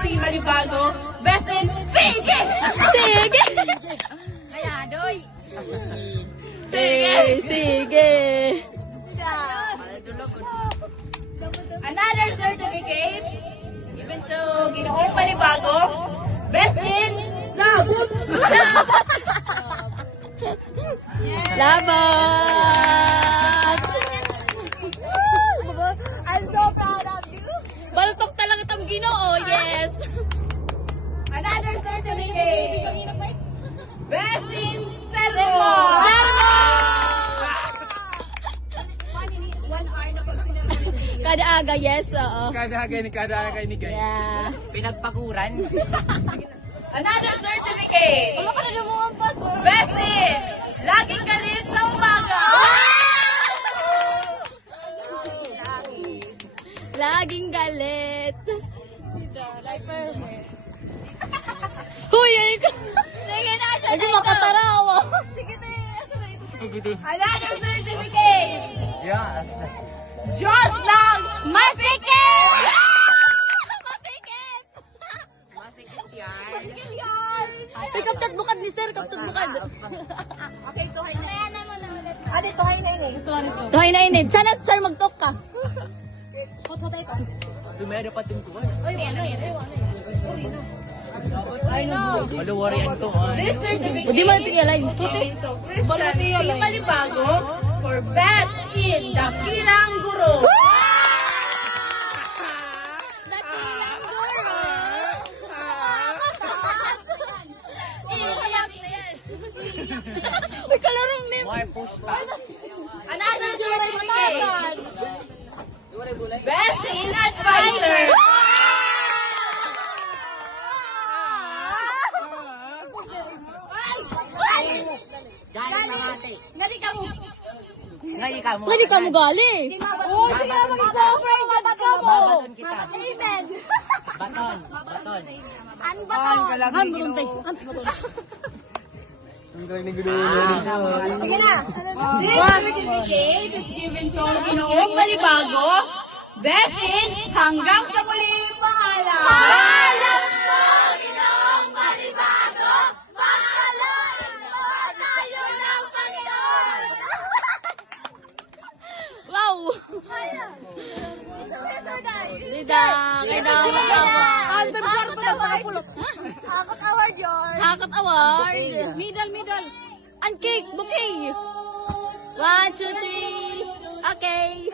YC Malibago, best in Sige! Sige! Kaya, doy! Sige! Another certificate given to Ginoong Malibago, best in love! Labat! I'm so proud of you! Baltok talaga itong Ginoo, yes! Another certificate! Best in Sermo! Sermo! One hour na pag sinasabi. Kada aga, yes, oo. Kada ni guys. Yeah. Pinagpakuran. Another certificate! Best in Laging Galit sa Umaga! Laging galit. Huy, ay ko. Sige na siya Hindi makatarawa. Another certificate! Yes. Diyos lang masikip! Masikip! Masikip yan! Ay, kaptat bukad ni sir, kaptat bukad. Okay, tuhay na. Ano, tuhay na yun eh. Tuhay na inid. Sana sir magtok ka. Lumero pa din ko. Ay, ano yan? Maluwarian to. This certificate O di mo ito i-align. given to Christian C. Malibago for best in Dakilang Guro. Dakilang guro. Iiyak na yan. Uy, kalarong name. More push pa. Another certificate. Best in Advisor. Galing sa ate. Ngali ka mo. Ngayon ka mo. Pwede ka mo gali. Babaton kita. Babaton kita. Amen. Baton. Baton. Ano ba to? Han, buruntay. Sige na. This certificate is given to Ginoong Malibago. Best in Hanggang sa Muli Pangalan. Pangalan po, Ginoong Malibago. Pangalan po tayo ng Panginoon. Wow. Dida, kaya na mag-awa. Hakot award yun. Hakot award. Middle. And cake, bouquet. 1, 2, 3. Okay.